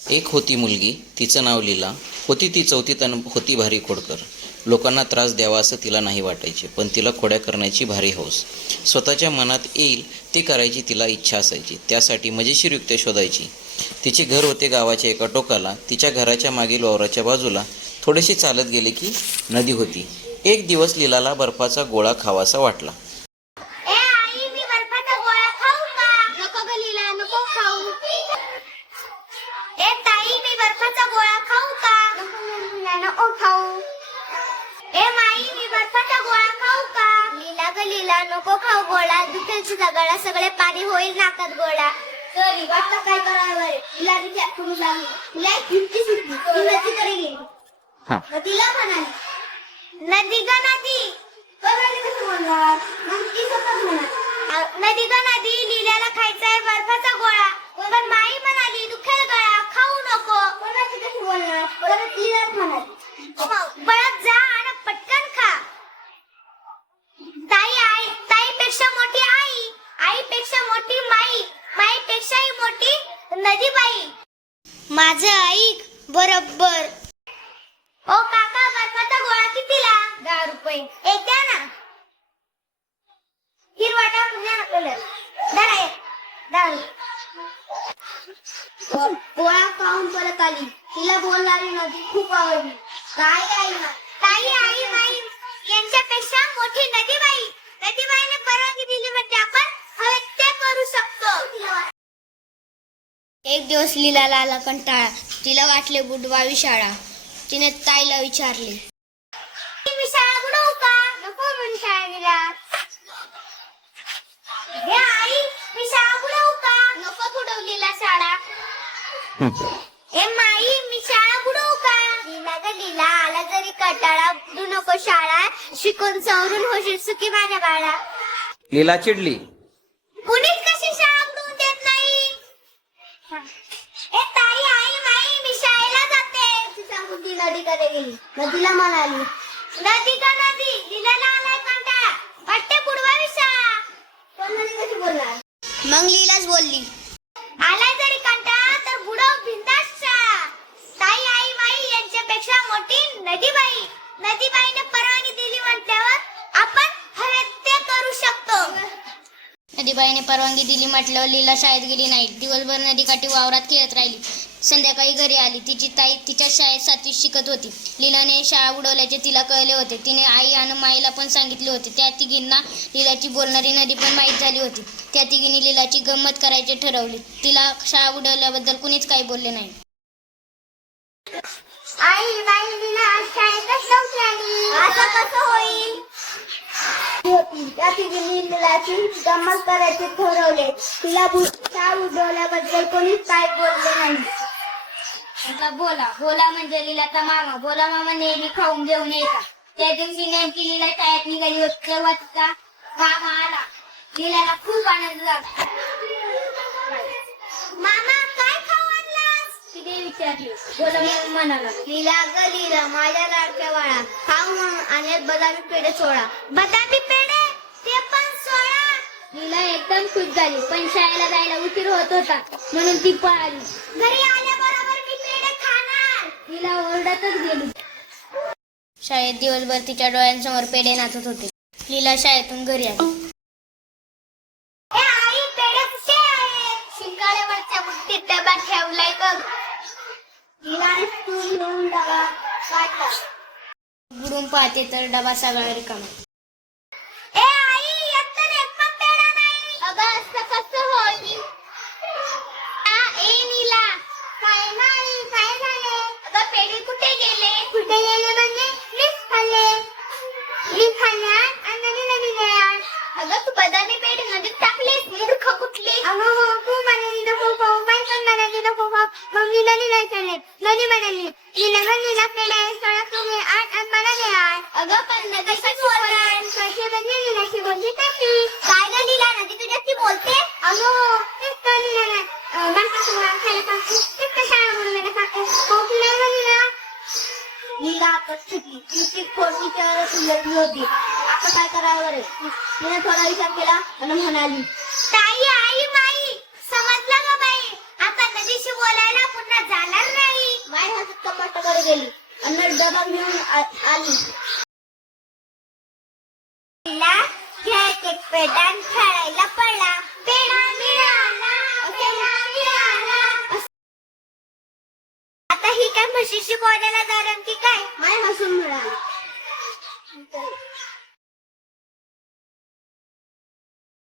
एक होती मुलगी, तिचं नाव लीला. होती ती चौथीत अन होती भारी खोडकर. लोकांना त्रास द्यावा असं तिला नाही वाटायचे, पण तिला खोड्या करण्याची भारी हौस. स्वतःच्या मनात येईल ते करायची तिला इच्छा असायची. त्यासाठी मजेशीर युक्त्या शोधायची. तिचे घर होते गावाच्या एका टोकाला. तिच्या घराच्या मागील वावराच्या बाजूला थोडेसे चालत गेले की नदी होती. एक दिवस लीलाला बर्फाचा गोळा खावासा वाटला. ए आई, मी बर्फाचा गोळा खाऊ का? नको ग लीला, नको खाऊ. ए ताई, मी बर्फाचा गोळा खाऊ का? नको नको खाऊ. ए माई, मी बर्फाचा गोळा खाऊ का? लीला ग लीला, नको खाऊ गोळा. दुखेल तुझा गळा, सगळे पाणी होईल नाकात गोळा. तरी वाटतं काय करावं रे? तिला तिच्या तुम्ही लागली. तिला एक युक्ती सुचली. ती नदीकडे गेली. नदीला म्हणाली, नदी ग नदी. कसं म्हणणार? मग ती स्वतःच म्हणाली, नदी ग नदी, लीलाला खायचा आहे बर्फाचा गोळा. पण माई म्हणाली, दुखेल गळा, खाऊ नको. कोणाची कशी बोलणार? परत लीलाच म्हणाली, पळत जा आणि पटकन खा. ताईपेक्षा मोठी आई, आईपेक्षा मोठी माई, माईपेक्षाही मोठी नदीबाई. माझं ऐक बरोबर. ओ काका, बर्फाचा गोळा कितीला? 10 रुपये. एक द्या ना. हिरवा टाकून द्या ना कलर. धरा एक. 10 गोळा खाऊन परत आली. तिला बोलणारी नदी खूप आवडली. काय आई ना, ताई आई माई यांच्यापेक्षा मोठी नदीबाई. नदीबाईने परवानगी दिली म्हणजे आपण हवे ते करू शकतो. एक दिवस लीलाला आला कंटाळा. तिला वाटले बुडवावी शाळा. तिने ताईला विचारले, मी शाळा बुडवू का? नको म्हणून शाळा गेला. हे आई, मी शाळा बुडवू का? नको बुडवलीला शाळा. ए माई, मी शाळा बुडवू का? लीला ग लीला, आला जरी कंटाळा, बुडू नको शाळा. शिकून सवरून होशील सुखी माझ्या बाळा. लीला चिडली. कुणीच कशी शाळा बुडवून देत नाही. ए ताई आई माई, मी शाळेला जाते. ती सांगून ती नदीकडे गेली. नदीला म्हणाली, नदी का नदी, लीलाला आलाय कंटाळा, वाटते बुडवावी शाळा. पण नदी कशी बोलणार? मग लीलाच बोलली, आलाय जरी कंटाळा तर बुडव बिंदास शाळा. ताई आई माई यांच्यापेक्षा मोठी नदीबाई. नदीबाईने परवानगी दिली म्हटल्यावर आपण हवे ते करू शकतो. नदीबाईने परवानगी दिली म्हटल्यावर लीला शाळेत गेली नाही. दिवसभर नदीकाठी वावरात खेळत राहिली. संध्याकाळी घरी आली. तिची ताई तिच्या शाळेत 7वीत शिकत होती. लीलाने शाळा बुडवल्याचे तिला कळले होते. तिने आई आणि माईला पण सांगितले होते. त्या तिघींना लीलाची बोलणारी नदी पण माहीत झाली होती. त्या तिघींनी लीलाची गंमत करायचे ठरवले. तिला शाळा बुडवल्याबद्दल कुणीच काही बोलले नाही. आई बाई, लीला आज शाळेतच नव्हती आली. असं कसं होईल? त्या तिघींनी लीलाची गंमत करायचे ठरवले. तिला शाळा बुडवल्याबद्दल कोणीच काय बोलले नाही. बोला बोला म्हणजे लीलाचा मामा. बोला मामा नेहमी खाऊन घेऊन येतात. त्या दिवशी नेमकी लीला शाळेत निघाली होती तेव्हा तिचा मामा आला. लीलाला खूप आनंद झाला. मामा, काय खाऊ आणलास? तिने विचारली. बोला मामा म्हणाला, लीला ग लीला, माझ्या लाडक्या बाळा, खाऊ म्हणून आणले बदामी पेढे सोळा. बदामी पेढे? ते पण 16? लीला एकदम खुश झाली. पण शाळेला जायला उशीर होत होता म्हणून ती पळाली. घरी आल्याबरोबर मी पेढे खाणार. लीला ओरडतच गेली. शाळेत दिवसभर तिच्या डोळ्यांसमोर पेढे नाचत होते. लीला शाळेतून घरी आली. ए आई, पेढे कुठे आहेत? शिंगाड्यावरच्या बुट्टीत डबा ठेवलाय बघ. लीलाने स्टूल घेऊन डबा काढला. बुडून पाहते तर डबा सगळा रिकामा. ए आई, एकतर एक पण पेढा नाही. अगं असं कसं होईल? ए नीला, काय नाही, काय झाले? अगं पेढे कुठे गेले? कुठे गेले म्हणजे मीच खाल्ले. मी खाल्ल्यात आणि नदीला दिल्यात. अगं तू बदामी पेढे नदीत टाकलेस, मूर्ख कुठली. अगं हो, तू म्हणाली नको खाऊ, काय करणार नको खाऊ. मग मी नदीला चालले. नदी म्हणाली, लीला पेढे सोळा तुम्ही आठ आणि मला द्या. अगं पण नदी कशी बोलणार? कशी म्हणजे लीलाशी बोलली तशी. काय ग लीला, नदी तुझ्याशी बोलते? अगं हो, तेच तर लीला खायला सांगते. तेच तर शाळा बुडवायला सांगते. खूप लीला लीला आता सुटली. तिची खोडीच्या सुंदरली होती. आता काय करावं रे? तिने थोडा विचार केला आणि म्हणाली, ताई आई माई, समजलं ग बाई, आता नदीशी बोलायला पुन्हा झाला जवळ गेली आणि डबा घेऊन आली. तिला खेळायचे पेटा आणि खेळायला पडला. पेढा मिळाला, पेढा मिळाला. आता ही काय म्हशीशी बोलायला जाणार की काय?